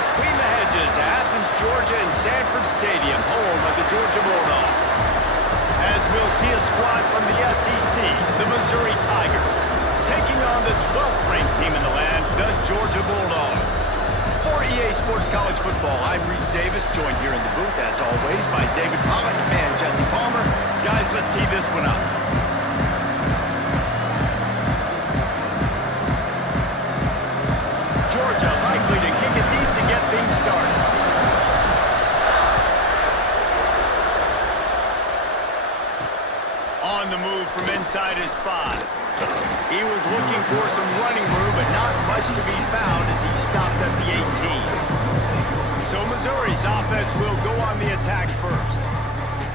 between the hedges to Athens, Georgia and Sanford Stadium, home of the Georgia Bulldogs. As we'll see a squad from the SEC, the Missouri Tigers, taking on the 12th ranked team in the land, the Georgia Bulldogs. For EA Sports College Football, I'm Reese Davis, joined here in the booth, as always, by David Pollock and Jesse Palmer. Guys, let's tee this one up. Georgia likely to kick it deep to get things started. On the move from inside his 5. He was looking for some running room, but not much to be found as he stopped at the 18. So Missouri's offense will go on the attack first.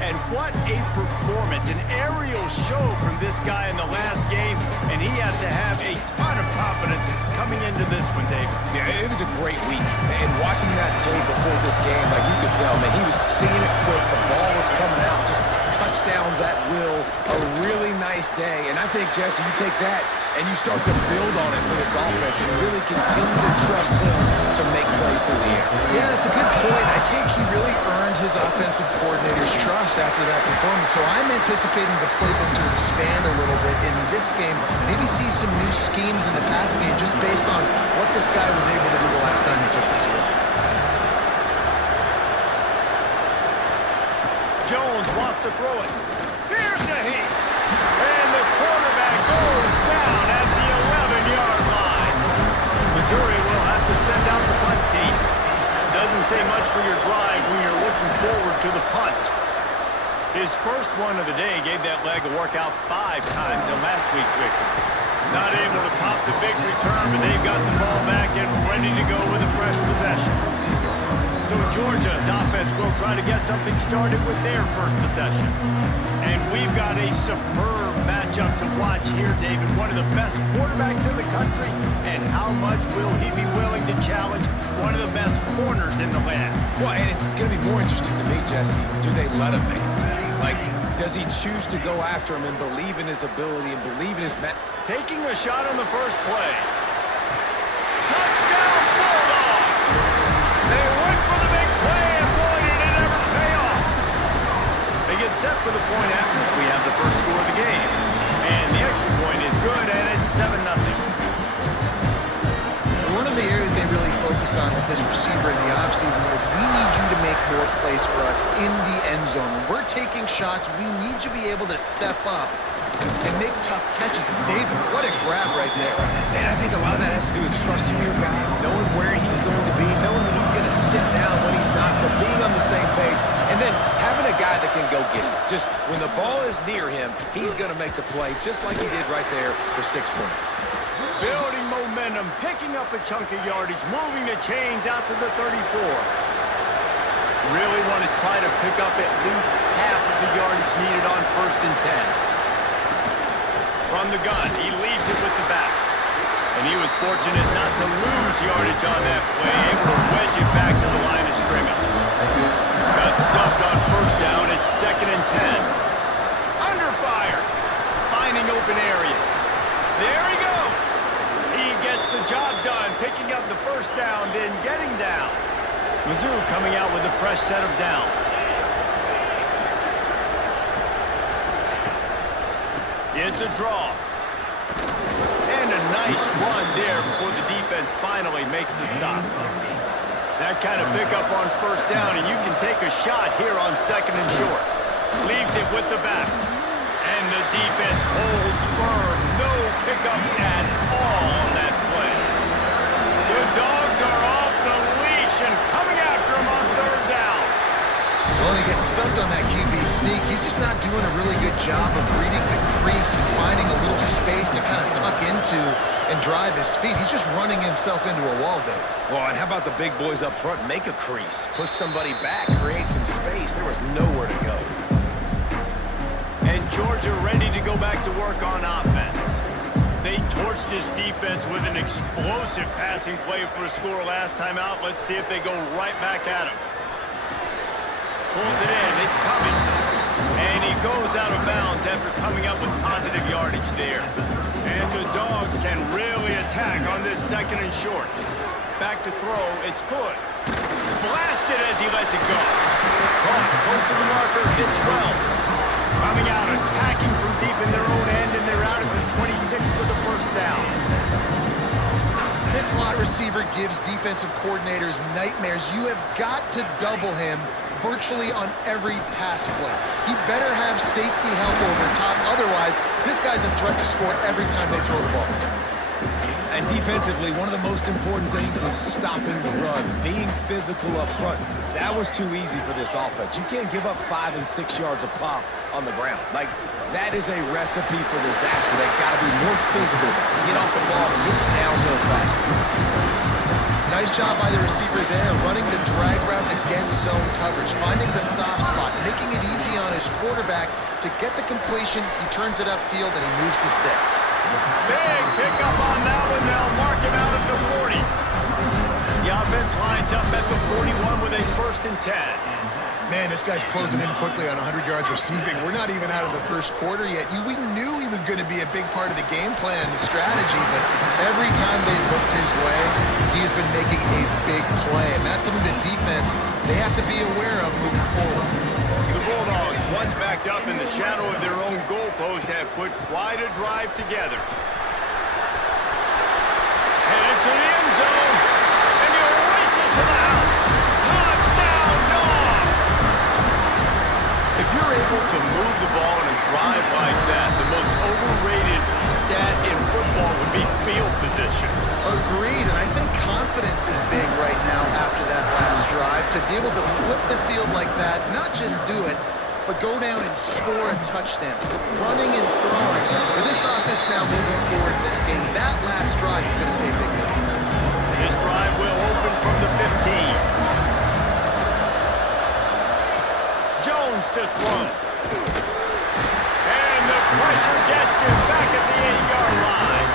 And what a performance, an aerial show from this guy in the last game, and he has to have a ton of confidence coming into this one, David. Yeah, it was a great week. And watching that tape before this game, like you could tell, man, he was seeing it quick. The ball was coming out, just touchdowns at will. A really nice day. And I think, Jesse, you take that and you start to build on it for this offense and really continue to trust him to make plays through the air. Yeah, that's a good point. I think he really earned his offensive coordinator's trust after that performance. So I'm anticipating the playbook to expand a little bit in this game. Maybe see some new schemes in the passing game just based on what this guy was able to do the last time he took the field. Jones wants to throw it. Here's a heat. And the quarterback goes down at the 11-yard line. Missouri will have to send out the punt team. Doesn't say much for your drive when you're looking forward to the punt. His first one of the day gave that leg a workout 5 times in last week's victory. Not able to pop the big return, but they've got the ball back and ready to go with a fresh possession. So Georgia's offense will try to get something started with their first possession. And we've got a superb matchup to watch here, David. One of the best quarterbacks in the country. And how much will he be willing to challenge one of the best corners in the land? Well, and it's going to be more interesting to me, Jesse. Do they let him make a play? Like, does he choose to go after him and believe in his ability and believe in his man? Taking a shot on the first play. Touchdown, Bulldogs! They went for the big play, and boy, did it ever pay off. They get set for the point after we have the first score of the game. And the extra point is good, and it's 7-0. One of the areas they really focused on with this receiver in the offseason was we need you to make more plays for us in the end zone. When we're taking shots, we need you to be able to step up and make tough catches. And David, what a grab right there. And I think a lot of that has to do with trusting your guy, knowing where he's going to be, knowing when he's going to sit down, when he's not, so being on the same page, and then having a guy that can go get it. Just when the ball is near him, he's going to make the play, just like he did right there for 6 points. Building momentum, picking up a chunk of yardage, moving the chains out to the 34. Really want to try to pick up at least half of the yardage needed on 1st and 10. From the gun, he leaves it with the back. And he was fortunate not to lose yardage on that play, able to wedge it back to the line of scrimmage. Got stuffed on 1st down, it's 2nd and 10. Under fire, finding open areas. There he goes. He gets the job done, picking up the 1st down, then getting down. Mizzou coming out with a fresh set of downs. It's a draw. And a nice run there before the defense finally makes the stop. That kind of pickup on 1st down, and you can take a shot here on 2nd and short. Leaves it with the back. And the defense holds firm. No pickup at all on that play. The Dogs are off the leash and coming after him on 3rd down. Well, he gets stuffed on that QB sneak. He's just not doing a really good job of reading the crease and finding a little space to kind of tuck into and drive his feet. He's just running himself into a wall there. Well, and how about the big boys up front? Make a crease. Push somebody back. Create some space. There was nowhere to go. And Georgia ready to go back to work on offense. They torched this defense with an explosive passing play for a score last time out. Let's see if they go right back at him. Pulls it in. It's coming. And he goes out of bounds after coming up with positive yardage there. And the Dogs can really attack on this 2nd and short. Back to throw, it's Hood. Blasted as he lets it go. Caught close to the marker, it's Wells. Coming out, attacking from deep in their own end, and they're out at the 26 for the first down. This slot receiver gives defensive coordinators nightmares. You have got to double him virtually on every pass play. He better have safety help over top. Otherwise, this guy's a threat to score every time they throw the ball. And defensively, one of the most important things is stopping the run, being physical up front. That was too easy for this offense. You can't give up 5 and 6 yards a pop on the ground. Like, that is a recipe for disaster. They've got to be more physical, get off the ball, and get downhill faster. Nice job by the receiver there, running the drag route against zone coverage, finding the soft spot, making it easy on his quarterback to get the completion. He turns it upfield, and he moves the sticks. Big pickup on that one. They'll mark him out at the 40. The offense lines up at the 41 with a 1st and 10. Man, this guy's closing in quickly on 100 yards receiving. We're not even out of the first quarter yet. We knew he was going to be a big part of the game plan and the strategy, but every time they've looked his way, he's been making a big play, and that's something the defense, they have to be aware of moving forward. The Bulldogs, once backed up in the shadow of their own goalpost, have put quite a drive together. Headed to the end zone, and he'll race it to the house. Touchdown, Dogs! If you're able to move the ball in a drive like that, the most overrated stat in football would be field position. Agreed, and I think confidence is big right now after that last drive. To be able to flip the field like that, not just do it, but go down and score a touchdown. Running and throwing. For this offense now moving forward in this game, that last drive is going to pay big dividends. This drive will open from the 15. Jones to throw. And the pressure gets him back at the 8-yard line.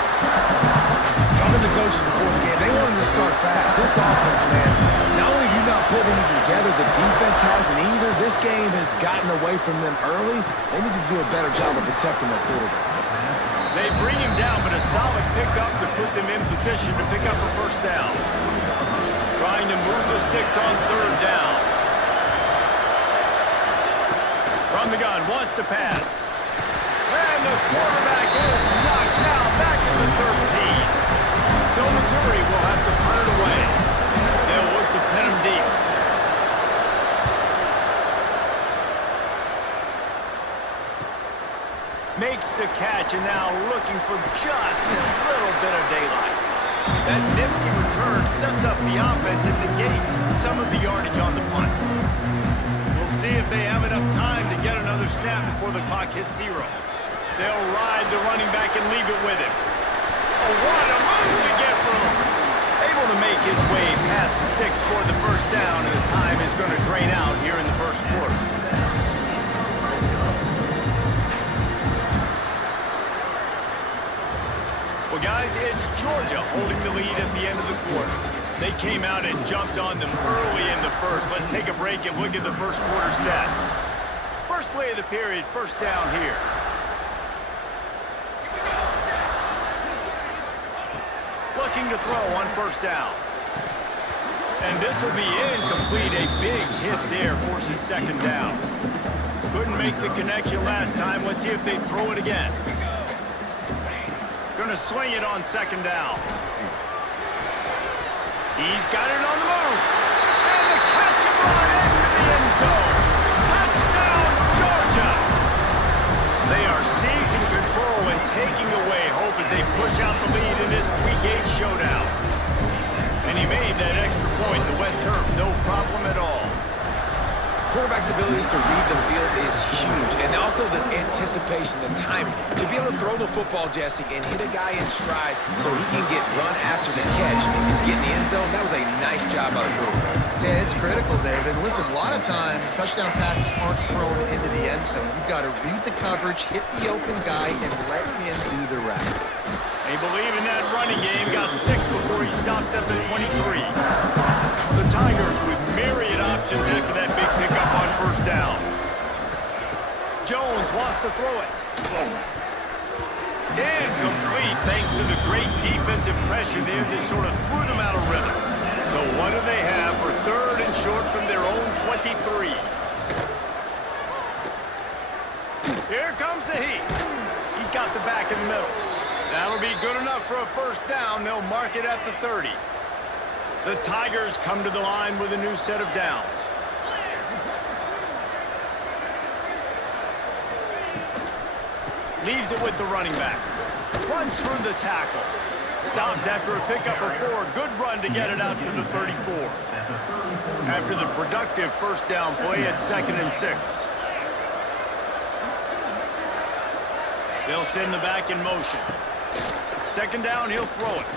Talking to the coaches before the game, they wanted to start fast. This offense, man, not only have you not put anything together, the defense hasn't either. This game has gotten away from them early. They need to do a better job of protecting their quarterback. They bring him down, but a solid pickup to put them in position to pick up a 1st down. Trying to move the sticks on 3rd down. From the gun, wants to pass. And the quarterback is knocked down back at the 13. So Missouri will have to punt it away. They'll look to pin him deep. Makes the catch, and now looking for just a little bit of daylight. That nifty return sets up the offense and negates some of the yardage on the punt. We'll see if they have enough time to get another snap before the clock hits 0. They'll ride the running back and leave it with him. Oh, what a move to get through. Able to make his way past the sticks for the 1st down, and the time is going to drain out here in the 1st quarter. Well, guys, it's Georgia holding the lead at the end of the quarter. They came out and jumped on them early in the 1st. Let's take a break and look at the 1st quarter stats. First play of the period, 1st down here. Looking to throw on 1st down. And this will be incomplete. A big hit there forces 2nd down. Couldn't make the connection last time. Let's see if they throw it again. Gonna swing it on 2nd down. He's got it on the move. And the catch and run into the end zone. Touchdown, Georgia! They are seizing control and taking away hope as they push out the lead in this Week 8 showdown. And he made that extra point. The wet turf, no problem at all. Quarterback's abilities to read the field is huge, and also the anticipation, the timing. To be able to throw the football, Jesse, and hit a guy in stride so he can get run after the catch and get in the end zone, that was a nice job by the quarterback. Yeah, it's critical, David. Listen, a lot of times, touchdown passes aren't thrown into the end zone. You've got to read the coverage, hit the open guy, and let him do the rest. They believe in that running game. Got 6 before he stopped at the 23. The Tigers with myriad options after that big pickup on 1st down. Jones wants to throw it. Incomplete thanks to the great defensive pressure there that sort of threw them out of rhythm. So what do they have for third and short from their own 23? Here comes the heat. He's got the back in the middle. That'll be good enough for a first down. They'll mark it at the 30. The Tigers come to the line with a new set of downs. Leaves it with the running back. Runs through the tackle. Stopped after a pickup of 4. Good run to get it out to the 34. After the productive first down play at 2nd and 6. They'll send the back in motion. Second down, he'll throw it.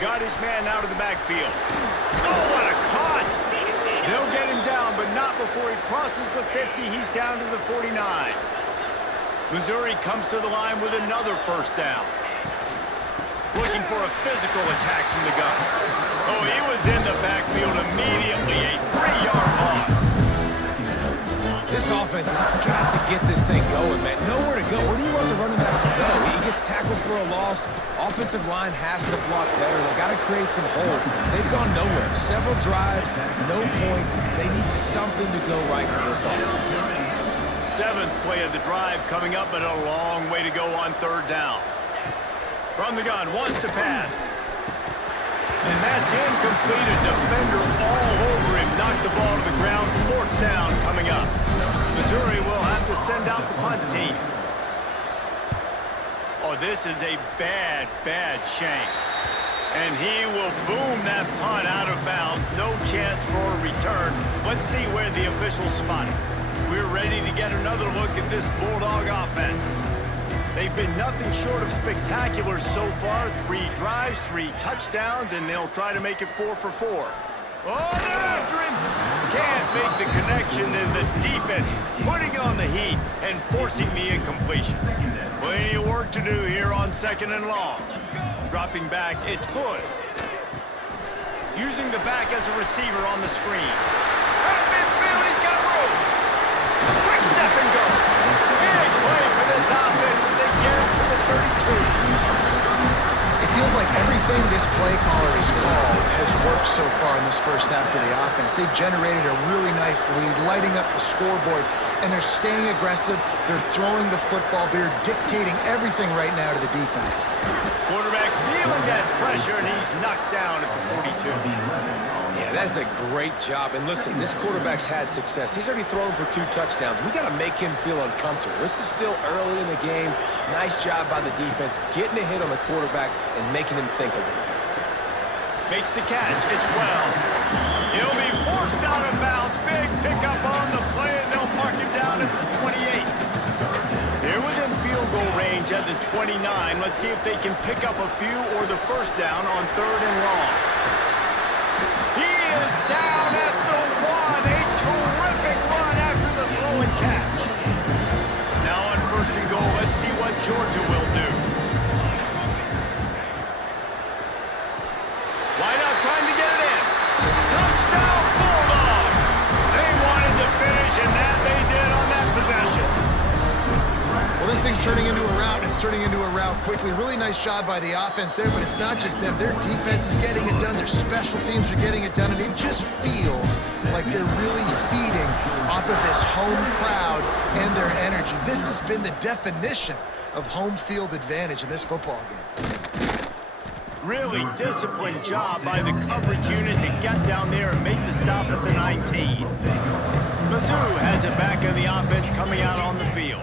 Got his man out of the backfield. Oh, what a cut! They'll get him down, but not before he crosses the 50. He's down to the 49. Missouri comes to the line with another first down. Looking for a physical attack from the gun. Oh, he was in the backfield immediately. A 3-yard loss. This offense has got to get this thing going, man. Nowhere to go. Where do you want the running back to go? He gets tackled for a loss. Offensive line has to block better. They've got to create some holes. They've gone nowhere. Several drives, no points. They need something to go right for this offense. 7th play of the drive coming up, but a long way to go on third down. From the gun, wants to pass. And that's incomplete. A defender all over him. Knocked the ball to the ground. 4th down coming up. Missouri will have to send out the punt team. Oh, this is a bad, bad shank. And he will boom that punt out of bounds. No chance for a return. Let's see where the officials spot it. We're ready to get another look at this Bulldog offense. They've been nothing short of spectacular so far. 3 drives, 3 touchdowns, and they'll try to make it 4 for 4. Oh, they're after him! Can't make the connection, and the defense putting on the heat and forcing the incompletion. Plenty of work to do here on 2nd and long. Dropping back, it's Hood. Using the back as a receiver on the screen. At midfield, he's got room. Quick step and go. Big play for this offense as they get it to the 32. It feels like everything this play caller has called has worked so far in this first half for the offense. They've generated a really nice lead, lighting up the scoreboard, and they're staying aggressive. They're throwing the football. They're dictating everything right now to the defense. Quarterback feeling that pressure, and he's knocked down at the 42. Yeah, that's a great job. And listen, this quarterback's had success. He's already thrown for 2 touchdowns. We got to make him feel uncomfortable. This is still early in the game. Nice job by the defense, getting a hit on the quarterback and making him think a little bit. Makes the catch. It's well. He'll be forced out of bounds. Big pickup on the play, and they'll mark him down at the 28. They're within field goal range at the 29. Let's see if they can pick up a few or the first down on 3rd and long. He is down at the 1. A terrific run after the throw and catch. Now on 1st and goal, let's see what Georgia will do. Wideout trying to get it in. Touchdown Bulldogs! They wanted to finish, and that they did on that possession. Well, this thing's turning into a rout. It's turning into a rout quickly. Really nice job by the offense there, but it's not just them. Their defense is getting it done. Their special teams are getting it done, and it just feels like they're really feeding off of this home crowd and their energy. This has been the definition of home field advantage in this football game. Really disciplined job by the coverage unit to get down there and make the stop at the 19. Mizzou has it back in the offense coming out on the field.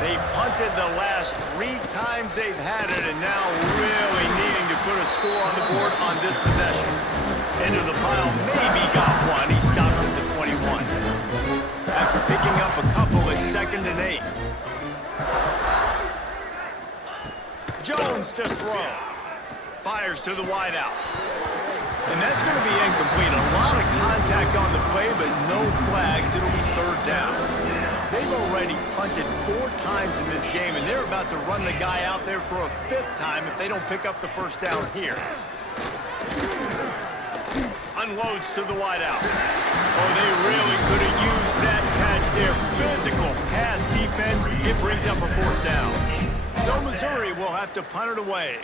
They've punted the last 3 times they've had it, and now really needing to put a score on the board on this possession. Into the pile, maybe got one. He stopped at the 21. After picking up a couple at 2nd and 8. Jones to throw. Fires to the wideout. And that's going to be incomplete. A lot of contact on the play, but no flags. It'll be 3rd down. They've already punted 4 times in this game, and they're about to run the guy out there for a 5th time if they don't pick up the first down here. Unloads to the wideout. Oh, they really could have used that catch their physical pass defense, it brings up a 4th down. So Missouri will have to punt it away.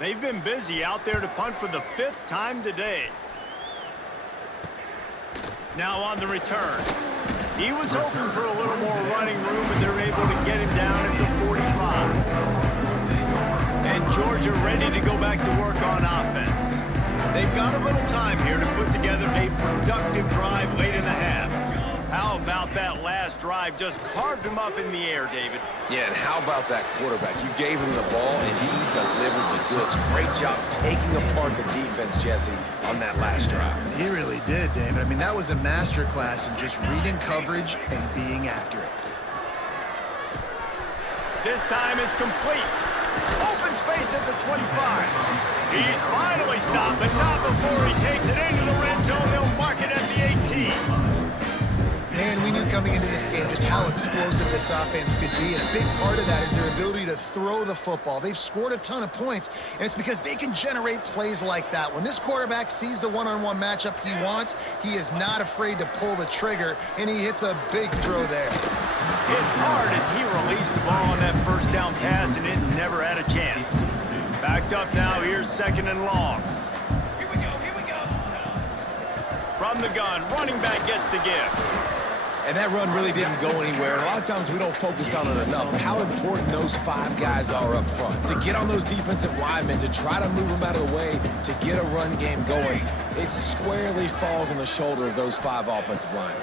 They've been busy out there to punt for the 5th time today. Now on the return. He was hoping for a little more running room, and they're able to get him down at the 45. And Georgia ready to go back to work on offense. They've got a little time here to put together a productive drive late in the half. How about that last drive? Just carved him up in the air, David. Yeah, and how about that quarterback? You gave him the ball, and he delivered the goods. Great job taking apart the defense, Jesse, on that last drive. He really did, David. I mean, that was a masterclass in just reading coverage and being accurate. This time it's complete. Open space at the 25. He's finally stopped, but not before he takes it into the red zone. They'll mark it at the 18. Man, we knew coming into this game just how explosive this offense could be, and a big part of that is their ability to throw the football. They've scored a ton of points, and it's because they can generate plays like that. When this quarterback sees the one-on-one matchup he wants, he is not afraid to pull the trigger, and he hits a big throw there. Hit hard as he released the ball on that 1st down pass, and it never had a chance. Backed up now, here's 2nd and long. Here we go. From the gun, running back gets the give. And that run really didn't go anywhere. And a lot of times we don't focus on it enough. How important those 5 guys are up front. To get on those defensive linemen, to try to move them out of the way, to get a run game going, it squarely falls on the shoulder of those 5 offensive linemen.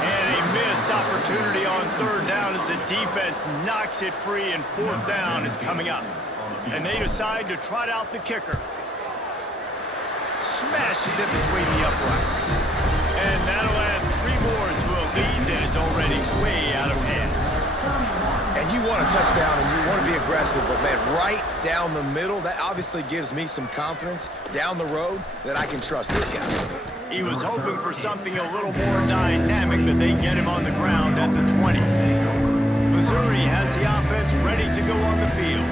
And a missed opportunity on 3rd down as the defense knocks it free, and 4th down is coming up. And they decide to trot out the kicker. Smashes it between the uprights. And that'll add 3 more to a lead that is already way out of hand. And you want a touchdown and you want to be aggressive, but man, right down the middle, that obviously gives me some confidence down the road that I can trust this guy. He was hoping for something a little more dynamic, but they get him on the ground at the 20. Missouri has the offense ready to go on the field.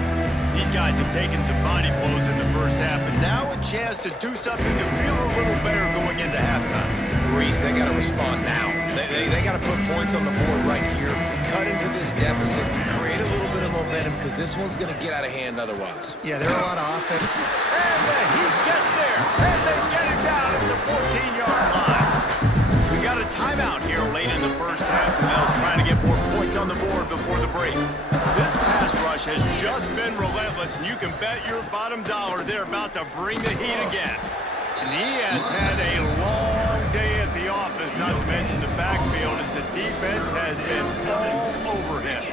These guys have taken some body blows in the 1st half, and now a chance to do something to feel a little better going into halftime. Reese, they got to respond now. They got to put points on the board right here, cut into this deficit, create a little bit of momentum, because this one's going to get out of hand otherwise. Yeah, there are a lot of offense. And the Heat gets there, and they get him down at the 14-yard line. We got a timeout here late in the 1st half, and they'll try to get more points on the board before the break. This pass rush has just been relentless, and you can bet your bottom dollar they're about to bring the heat again. And he has had a long day at the office, not to mention the backfield, as the defense has been all over him.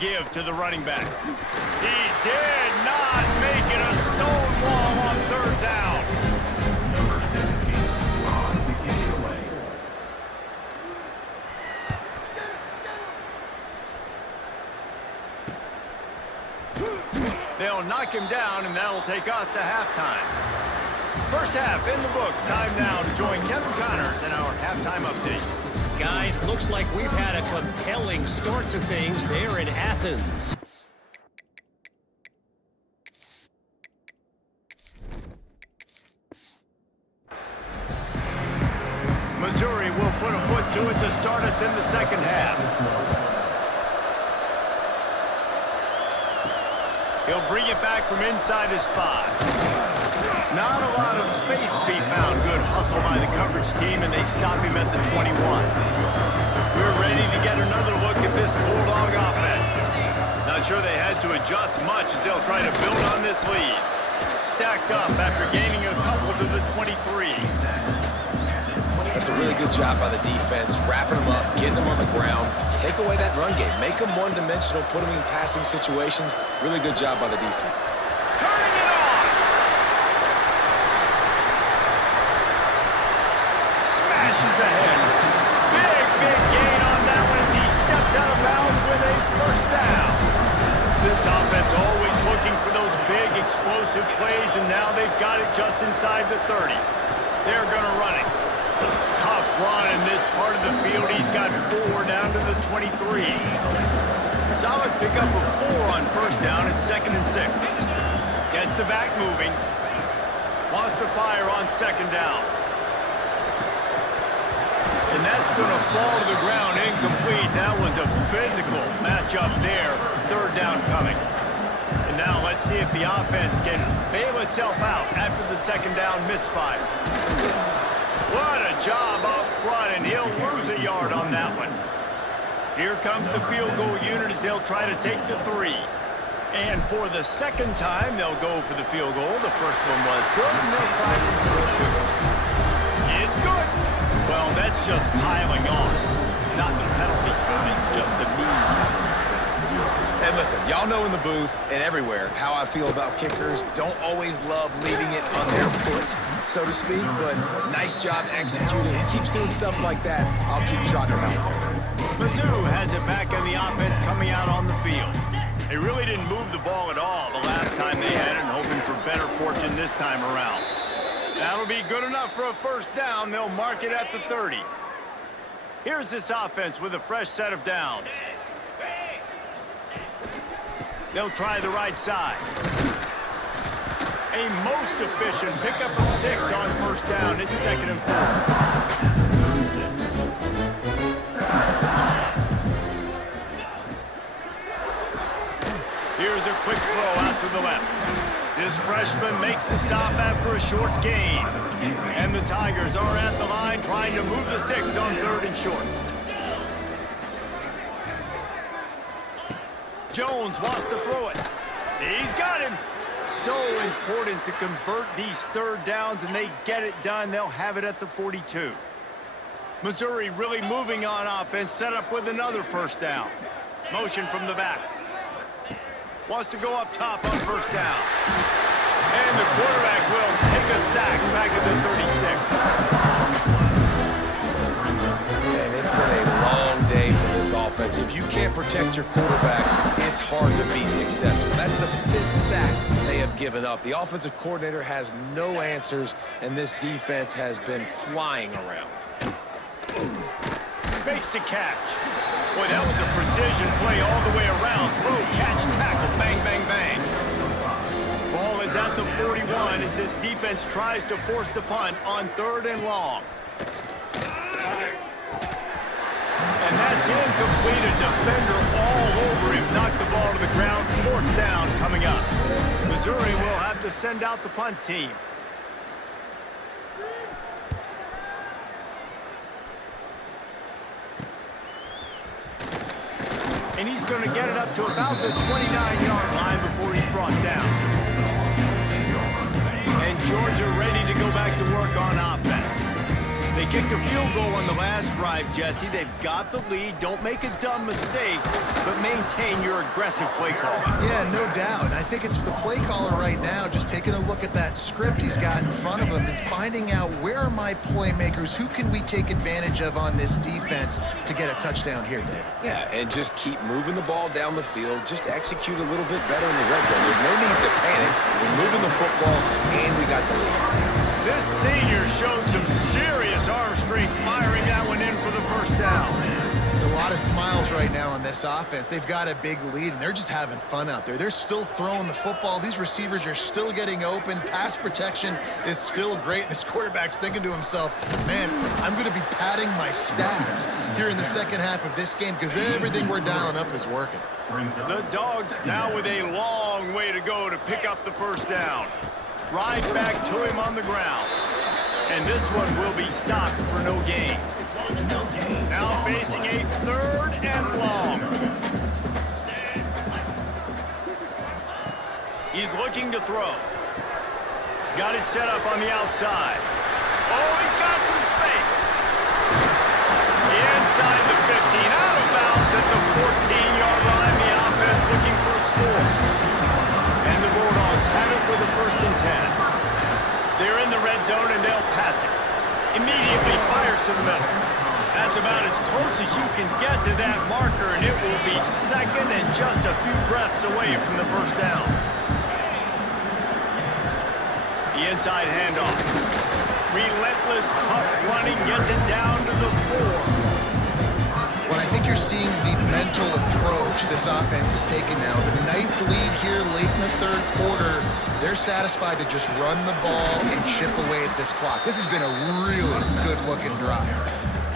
Give to the running back. He did not make it a stone wall on 3rd down. They'll knock him down, and that'll take us to halftime. 1st half in the books. Time now to join Kevin Connors in our halftime update. Guys, looks like we've had a compelling start to things there in Athens. Missouri will put a foot to it to start us in the 2nd half. He'll bring it back from inside his 5. Not a lot of space to be found. Good hustle by the coverage team, and they stop him at the 21. We're ready to get another look at this Bulldog offense. Not sure they had to adjust much as they'll try to build on this lead. Stacked up after gaining a couple to the 23. That's a really good job by the defense, wrapping them up, getting them on the ground, take away that run game, make them one-dimensional, put them in passing situations. Really good job by the defense. Turning it on! Smashes ahead. Big gain on that one as he steps out of bounds with a 1st down. This offense always looking for those big, explosive plays, and now they've got it just inside the 30. They're going to run it. Tough run in this part of the field. He's got 4 down to the 23. Solid pickup of 4 on 1st down at 2nd and 6. Gets the back moving. Wants to fire on second down. And that's going to fall to the ground incomplete. That was a physical matchup there. Third down coming. And now let's see if the offense can bail itself out after the second down misfire. What a job up front, and he'll lose a yard on that one. Here comes the field goal unit as they'll try to take the 3. And for the second time, they'll go for the field goal. The first one was good, and they'll try for 2. It's good. Well, that's just piling on. Not the penalty counting, just the mean counting. And listen, y'all know in the booth and everywhere how I feel about kickers. Don't always love leaving it on their foot, so to speak, but nice job executing. He keeps doing stuff like that. I'll keep trotting him out there. Mizzou has it back in the offense coming out on the field. They really didn't move the ball at all the last time they had it, and hoping for better fortune this time around. That'll be good enough for a first down. They'll mark it at the 30. Here's this offense with a fresh set of downs. They'll try the right side. A most efficient pickup of 6 on first down. It's 2nd and 4. Here's a quick throw out to the left. This freshman makes the stop after a short gain. And the Tigers are at the line trying to move the sticks on 3rd and short. Jones wants to throw it. He's got him. So important to convert these third downs, and they get it done. They'll have it at the 42. Missouri really moving on offense, set up with another first down. Motion from the back. Wants to go up top on first down. And the quarterback will take a sack back at the 36. And it's been a long day for this offense. If you can't protect your quarterback, it's hard to be successful. That's the 5th sack they have given up. The offensive coordinator has no answers, and this defense has been flying around. Makes the catch. Boy, that was a precision play all the way around. Throw, catch, tackle, bang, bang, bang. Ball is at the 41 as this defense tries to force the punt on 3rd and long. And that's incomplete. A defender all over him. Knocked the ball to the ground. 4th down coming up. Missouri will have to send out the punt team. And he's going to get it up to about the 29-yard line before he's brought down. And Georgia ready to go back to work on offense. They kicked a field goal on the last drive, Jesse. They've got the lead. Don't make a dumb mistake, but maintain your aggressive play call. Yeah, no doubt. I think it's the play caller right now just taking a look at that script he's got in front of him and finding out where are my playmakers, who can we take advantage of on this defense to get a touchdown here, Dave. Yeah, and just keep moving the ball down the field. Just execute a little bit better in the red zone. There's no need to panic. We're moving the football, and we got the lead. This senior showed some serious arm strength firing that one in for the first down. A lot of smiles right now on this offense. They've got a big lead, and they're just having fun out there. They're still throwing the football. These receivers are still getting open. Pass protection is still great. This quarterback's thinking to himself, man, I'm going to be padding my stats here in the second half of this game because everything we're dialing up is working. The Dogs now with a long way to go to pick up the first down. Right back to him on the ground. And this one will be stopped for no gain. Now facing a 3rd and long. He's looking to throw. Got it set up on the outside. Oh, he's got some space. Inside the 15, out of bounds at the 14-yard line. The offense looking for a score. And the Bulldogs have it with a 1st and 10. They're in the red zone and they'll pass it. Immediately fires to the middle. That's about as close as you can get to that marker, and it will be 2nd and just a few breaths away from the first down. The inside handoff. Relentless, tough running gets it down to the 4. Well, I think you're seeing the mental approach this offense is taking now. The nice lead here late in the third quarter. They're satisfied to just run the ball and chip away at this clock. This has been a really good-looking drive.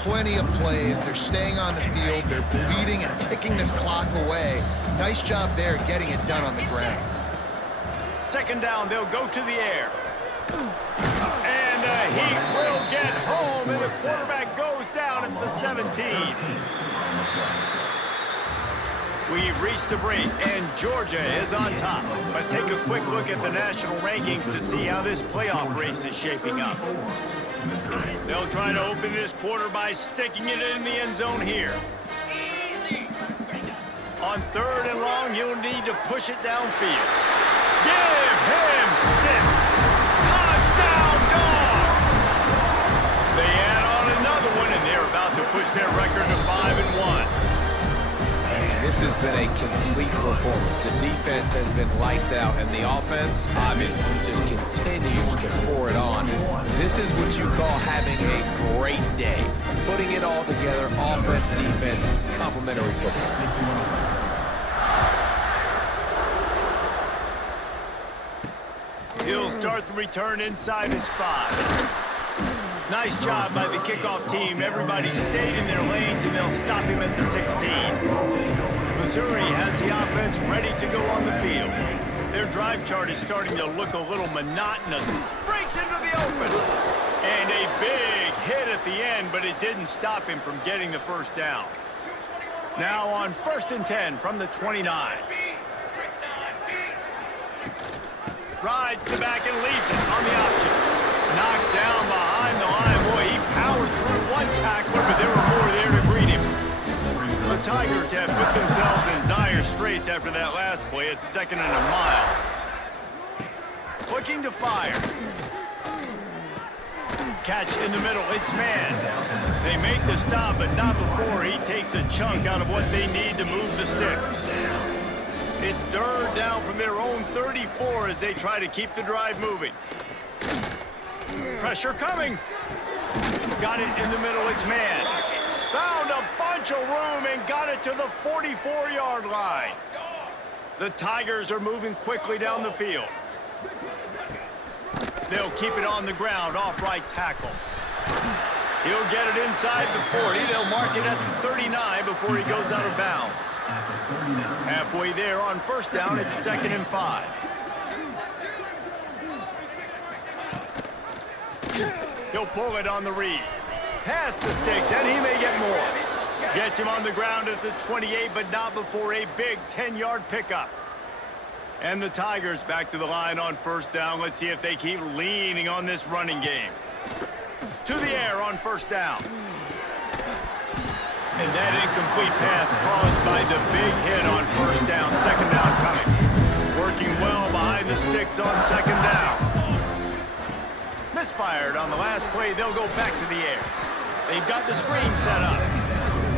Plenty of plays. They're staying on the field. They're bleeding and ticking this clock away. Nice job there getting it done on the ground. Second down, they'll go to the air. And the Heat will get home, and the quarterback goes down at the 17. We've reached the break, and Georgia is on top. Let's take a quick look at the national rankings to see how this playoff race is shaping up. They'll try to open this quarter by sticking it in the end zone here. On third and long, you'll need to push it downfield. Give him 6. Touchdown, Dogs! They add on another one, and they're about to push their record to 5-1. Man, this has been a complete performance. The defense has been lights out, and the offense obviously just continues to pour it on. This is what you call having a great day. Putting it all together, offense, defense, complementary football. He'll start the return inside his 5. Nice job by the kickoff team. Everybody stayed in their lanes, and they'll stop him at the 16. Missouri has the offense ready to go on the field. Their drive chart is starting to look a little monotonous. Breaks into the open. And a big hit at the end, but it didn't stop him from getting the first down. Now on 1st and 10 from the 29. Rides to back and leaves it on the option. Knocked down behind the line. Boy, he powered through one tackler, but there were more there to greet him. The Tigers have put themselves in dire straits after that last play. It's 2nd and a mile. Looking to fire. Catch in the middle. It's man. They make the stop, but not before he takes a chunk out of what they need to move the sticks. It's 3rd down from their own 34 as they try to keep the drive moving. Pressure coming. Got it in the middle. It's man. Found a bunch of room and got it to the 44-yard line. The Tigers are moving quickly down the field. They'll keep it on the ground, off right tackle. He'll get it inside the 40. They'll mark it at the 39 before he goes out of bounds. Halfway there on 1st down, it's 2nd and 5. He'll pull it on the read. Past the sticks, and he may get more. Gets him on the ground at the 28, but not before a big 10-yard pickup. And the Tigers back to the line on 1st down. Let's see if they keep leaning on this running game. To the air on 1st down. And that incomplete pass caused by the big hit on 1st down. 2nd down coming. Working well behind the sticks on 2nd down. Misfired on the last play. They'll go back to the air. They've got the screen set up.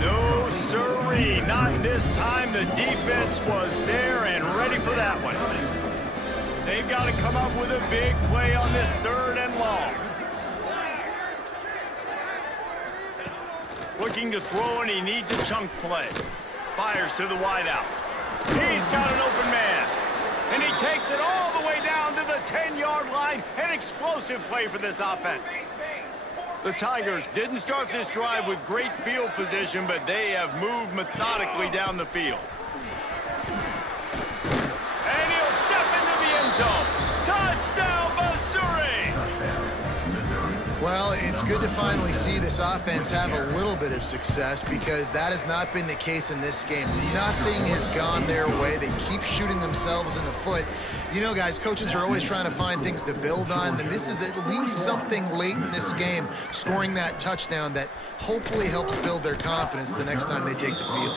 No siree. Not this time. The defense was there and ready for that one. They've got to come up with a big play on this 3rd and long. Looking to throw, and he needs a chunk play. Fires to the wideout. He's got an open man. And he takes it all the way down to the 10-yard line. An explosive play for this offense. The Tigers didn't start this drive with great field position, but they have moved methodically down the field. And he'll step into the end zone. Touchdown, Missouri! Well, it's good to finally see this offense have a little bit of success because that has not been the case in this game. Nothing has gone their way. They keep shooting themselves in the foot. You know, guys, coaches are always trying to find things to build on, and this is at least something late in this game, scoring that touchdown that hopefully helps build their confidence the next time they take the field.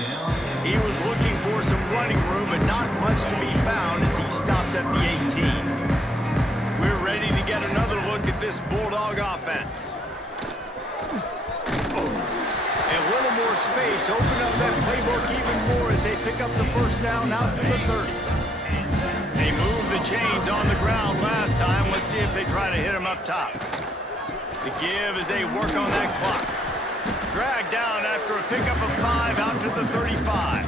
He was looking for some running room, but not much to be found as he stopped at the 18. We're ready to get another look at this Bulldog offense. A little more space, open up that playbook even more as they pick up the 1st down out to the 30. They moved the chains on the ground last time. Let's see if they try to hit him up top. The give as they work on that clock. Dragged down after a pickup of 5 out to the 35.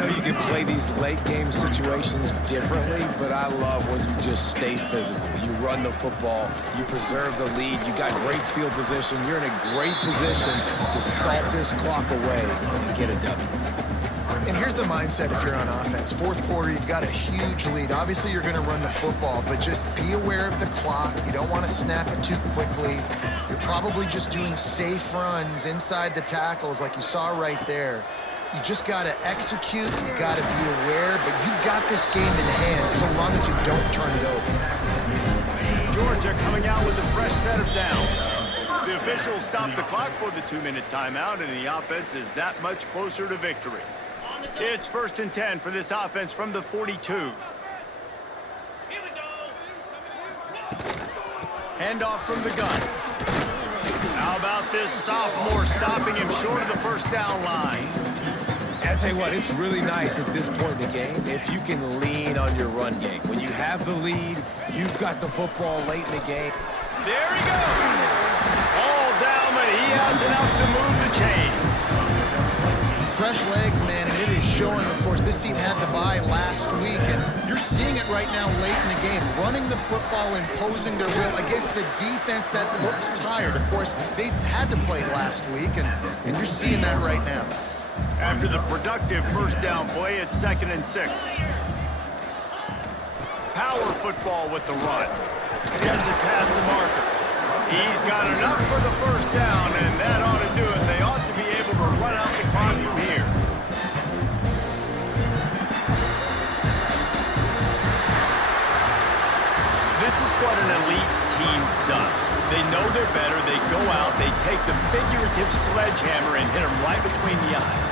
know you can play these late game situations differently, but I love when you just stay physical. You run the football, you preserve the lead, you got great field position, you're in a great position to salt this clock away and get a W. And here's the mindset if you're on offense. Fourth quarter, you've got a huge lead. Obviously, you're going to run the football, but just be aware of the clock. You don't want to snap it too quickly. You're probably just doing safe runs inside the tackles like you saw right there. You just got to execute. You got to be aware, but you've got this game in hand so long as you don't turn it over. Georgia coming out with a fresh set of downs. The officials stopped the clock for the 2-minute timeout, and the offense is that much closer to victory. It's 1st and 10 for this offense from the 42. Handoff from the gun. How about this sophomore stopping him short of the first down line? I tell you what, it's really nice at this point in the game if you can lean on your run game. When you have the lead, you've got the football late in the game. There he goes. All down, but he has enough to move the chains. Fresh legs, man, and it is showing. Of course, this team had the bye last week, and you're seeing it right now late in the game. Running the football, imposing their will against the defense that looks tired. Of course, they had to play last week, and you're seeing that right now. After the productive first down play, it's 2nd and 6. Power football with the run. Gets it past the marker. He's got enough for the first down, and that ought to do it. They ought to be able to run out the clock from here. This is what an elite team does. They know they're better. They go out. They take the figurative sledgehammer and hit them right between the eyes.